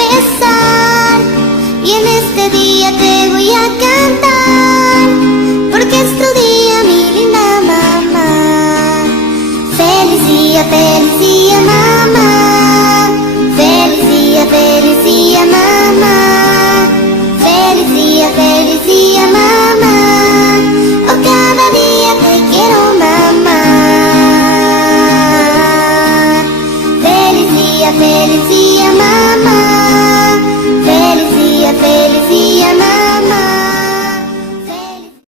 besar y en este día te voy a cantar, porque es tu día, mi linda mamá. Feliz día, mamá.